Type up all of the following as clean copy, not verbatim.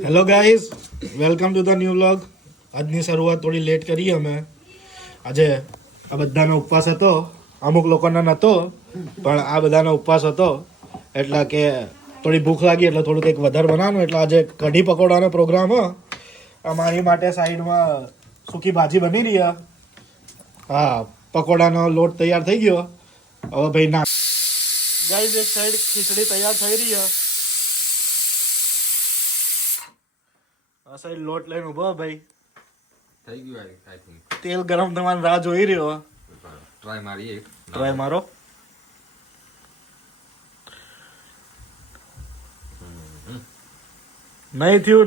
Hello guys, welcome to the new vlog. આજની શરૂઆત થોડી લેટ કરી અમે. આજે આ બધાનો ઉપવાસ હતો, અમુક લોકોનો નહોતો, પણ આ બધાનો ઉપવાસ હતો એટલે કે થોડી ભૂખ લાગી એટલે થોડું કંઈક વધારે બનાવવાનું. એટલે આજે કઢી પકોડાનો પ્રોગ્રામ હો. અમારી માટે સાઈડમાં સૂકી ભાજી બની રહી. હા, પકોડાનો લોટ તૈયાર થઈ ગયો. હવે ભાઈ ના ગાઈઝ, એક સાઈડ ખીચડી તૈયાર થઈ રહી છે. આ સાઈડ લોટ લઈને ઉભો ભાઈ. થઈ ગયું આઈ થિંક. તેલ ગરમ થવાની રાહ જોઈ રહ્યો. ટ્રાય મારીએ. ટ્રાય મારો. નહીં થયું.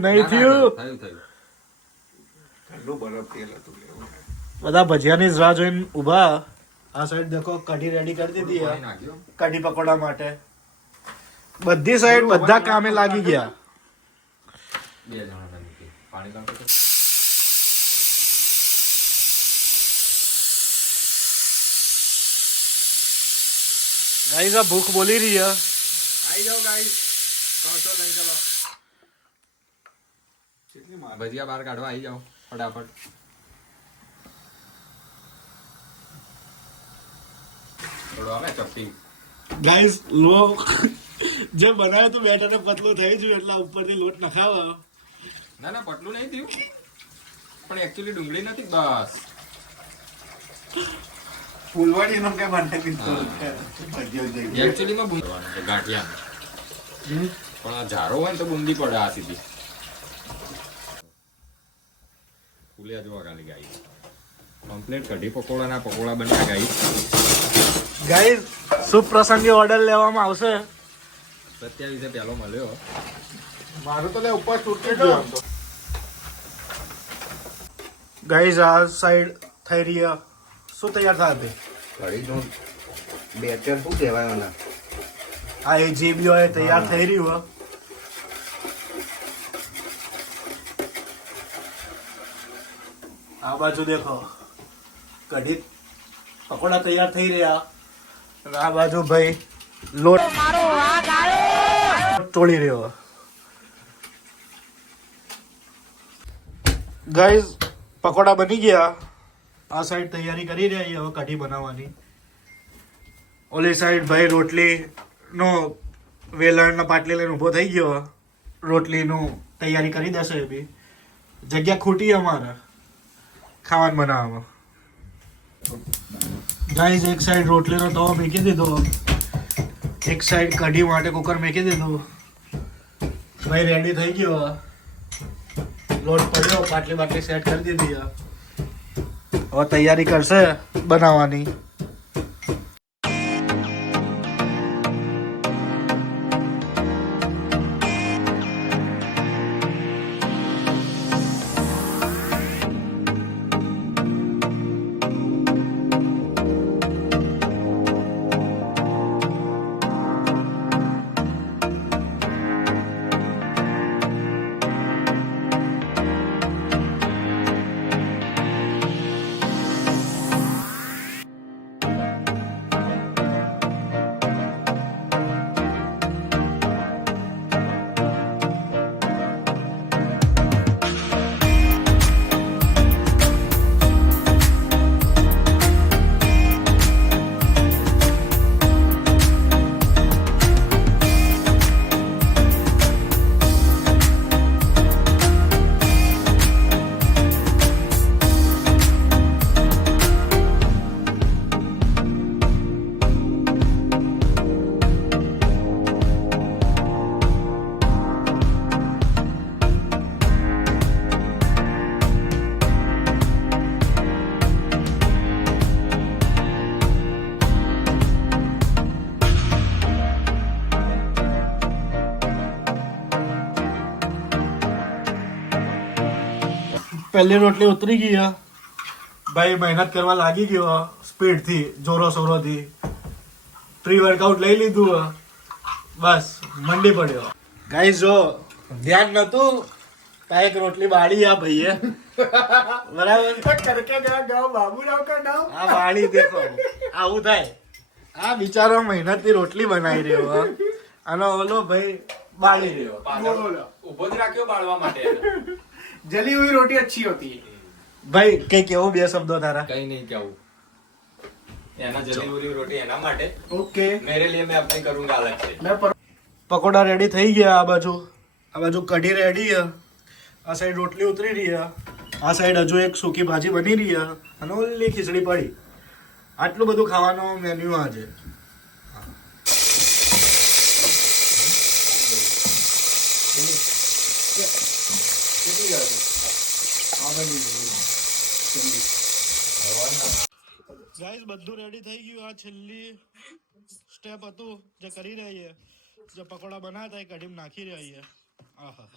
બધા ભજીયાની જ રાહ જોઈને ઉભા. આ સાઈડ દેખો, કઢી રેડી કરી દીધી. કઢી પકોડા માટે બધી સાઈડ બધા કામે લાગી ગયા. બે જણા પાણી કાઢો. ગાઈઝ, આ ભૂખ બોલી રહી છે. આવી જાઓ ગાઈસ, ત્રણસો લઈ ચાલો. ભજીયા બહાર કાઢવા આવી જાઓ ફટાફટ. થોડો આવે ચપટી. ગાઈઝ, લો જે બનાવે તો બેટર ને પતલું થઈ ગયું એટલે ઉપરથી લોટ નખાવો. ના પટલું નહીં થયું, પણ એકચ્યુઅલી ડુંગળી નથી. બસ ફૂલવાડી નું કે બનાવી એકચ્યુઅલી માં ગાંઠિયા, પણ આ ઝારો હોય ને તો બુંદી પડે આ સીધી. ફૂલ્યા જોવા ખાલી ગાઈ. કમ્પ્લીટ કઢી પકોડાના પકોડા બન્યા ગાઈ. ગાઈઝ, શુભ પ્રસંગે ઓર્ડર લેવામાં આવશે. 27 પહેલો મળ્યો. મારું તો લે ઉપર તૂટી ગયો. ગાઈઝ, આ સાઈડ થઈ રહી. શું તૈયાર થાય છે? કઢીનું બેટર શું કહેવાય મને? આ એ જે બી હોય તૈયાર થઈ રહ્યું. આ બાજુ દેખો, કઢી પકોડા તૈયાર થઈ રહ્યા. અને આ બાજુ ભાઈ લોટ તોડી રહ્યો. ગાઈઝ, પકોડા બની ગયા. આ સાઈડ તૈયારી કરી રહ્યા છીએ હવે કઢી બનાવવાની. ઓલી સાઈડ ભાઈ રોટલી નો વેલણ ના પાટલી લઈને ઉભો થઈ ગયો. રોટલીનું તૈયારી કરી દેશે. એ બી જગ્યા ખૂટી અમારે ખાવાનું બનાવવામાં. ગાઈઝ, એક સાઈડ રોટલીનો તવો મૂકી દીધો, એક સાઈડ કઢી માટે કુકર મૂકી દીધું. ભાઈ રેડી થઈ ગયો. લોટ પડ્યો, પાટલી બાટલી સેટ કરી દીધી. હવે તૈયારી કરશે બનાવવાની. પહેલી રોટલી ઉતરી ગઈ. ભાઈ મહેનત કરવા લાગી ગયો સ્પીડથી, જોરો શોરોથી. પ્રી વર્કઆઉટ લઈ લીધું, બસ મંડી પડ્યો. ગાઈઝ, જો ધ્યાન નતું એક રોટલી બાળી આ ભાઈએ, બરાબર? કરકે ગાવ બાબુરાવ કા નામ આ બાળી દેખો, આવું થાય. આ બિચારો મહેનતથી રોટલી બનાવી રહ્યો. આનો ઓલો ભાઈ બાળી રહ્યો. પાછળ બોલો. ઊભો જ રાખ્યો બાળવા માટે એને. जली हुई रोटी अच्छी होती है. ભાઈ કઈ કેવું બે શબ્દો તારા? કઈ નહીં કેવું. એના જલી હુરી રોટી એના માટે, ओके. મેરે લીએ મેં अपनी करूंगा अलग से. मैं पर પકોડા રેડી થઈ ગયા. આ બાજુ કઢી રેડી છે. આ સાઈડ રોટલી ઉતરી રહી છે. આ સાઈડ હજુ એક સૂકી ભાજી બની રહી છે અને ઓલી ખીચડી પડી. આટલું બધું ખાવાનું મેન્યુ આજે. ગાઈસ બધું રેડી થઈ ગયું. આ છેલ્લી સ્ટેપ હતું જે કરી રહી છે. જે પકોડા બનાવ્યા હતા એ કઢીમાં નાખી રહ્યા છે. આહા.